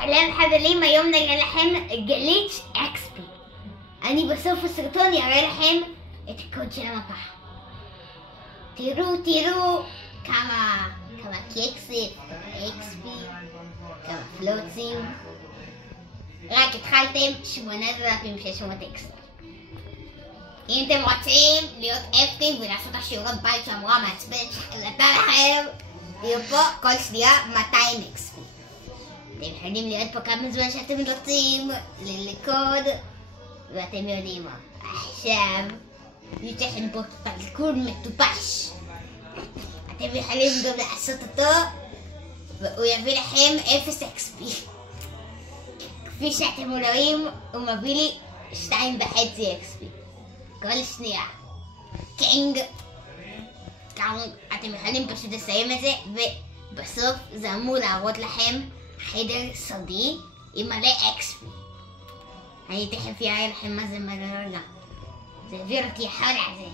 שלום חברים, היום נראה לכם גליץ' XP. אני בסוף הסרטון אראה לכם את הקוד של המפה. תראו כמה קקסים, XP, כמה פלוצים. רק התחלתם 8,600 אקסטרה. אם אתם רוצים להיות אפטים ולעשות את השיעורי בית שהמורה מעצבנת שהחלטה לכם, יהיו פה כל שנייה 200 XP. אתם יכולים להיות פה כמה זמן שאתם רוצים, ללכוד, ואתם יודעים מה. עכשיו, יש לכם פה פלקון מטופש. אתם יכולים גם לעשות אותו, והוא יביא לכם 0 XP. כפי שאתם רואים, הוא מביא לי 2.5 XP. כל שנייה. קינג. אתם יכולים פשוט לסיים את זה, ובסוף זה אמור להראות לכם חדר סודי עם מלא XP. אני תכף אראה לכם מה זה מלא רגע. זה העביר אותי אחורה זה.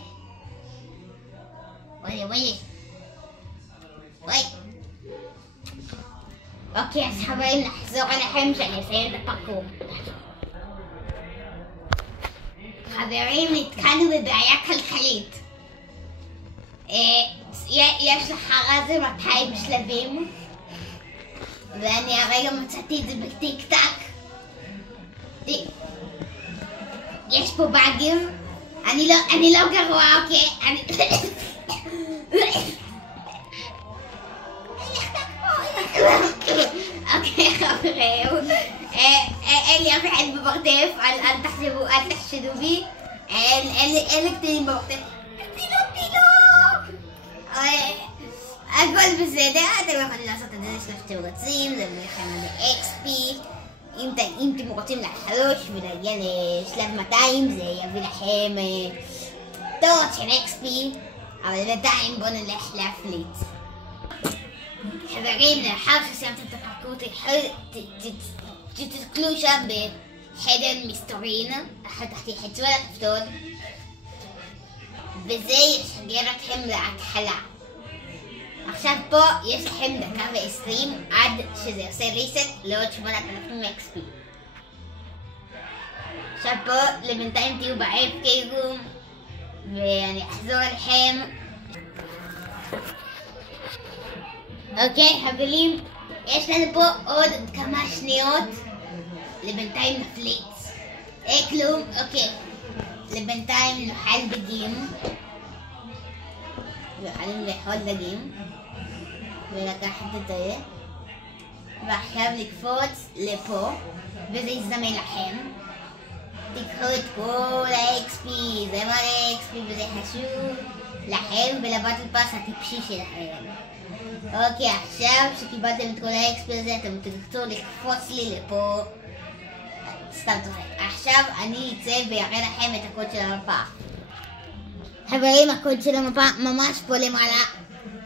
וואי. אוקיי, אז חברים, נחזור אליכם שאני אסיים את הפרקור. חברים, נתקענו בבעיה כלכלית. יש לך רזה 200 שלבים, ואני הרגע מצאתי את זה בטיק טק. יש פה באגים. אני לא גרוע, אוקיי? אוקיי חברים, אין לי אף אחד במרתף, אל תחשדו בי. אין לי קטינים במרתף. תילו! הכל בסדר, אתם יכולים לעשות את זה שאתם רוצים, זה מביא לכם ל-XP. אם אתם רוצים לחלוש ולהגיע לשלב 200, זה יביא לכם תורות של XP, אבל בינתיים בואו נלך להפליץ. חברים, לאחר שסיימתם את הפרקור, תתקלו שם בחדר מסתורין, תחצו על הכפתור, וזה ישגר אתכם להתחלה. עכשיו פה יש לכם 1:20 עד שזה עושה ריסט לעוד 8,000 XP. עכשיו פה לבינתיים תהיו ב-AFK room ואני אחזור אליכם. אוקיי חברים, יש לנו פה עוד כמה שניות, לבינתיים נפליץ. כלום, אוקיי. לבינתיים נאכל דגים. יכולים לאכול דגים ולקחת את זה, ועכשיו לקפוץ לפה, וזה יזדמן לכם. תיקחו את כל ה-XP, זה מלא XP וזה חשוב לכם ולבטל פאס הטיפשי שלכם. אוקיי, עכשיו שקיבלתם את כל ה-XP הזה, אתם תרצו לקפוץ לי לפה. סתם צוחק. עכשיו אני אצא ויראה לכם את הקוד של המפה. חברים, הקוד של המפה ממש פה למעלה,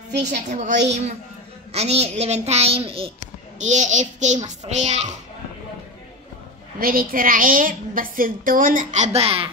כפי שאתם רואים. אני לבינתיים יהיה FK מסריח, ונתראה בסרטון הבא.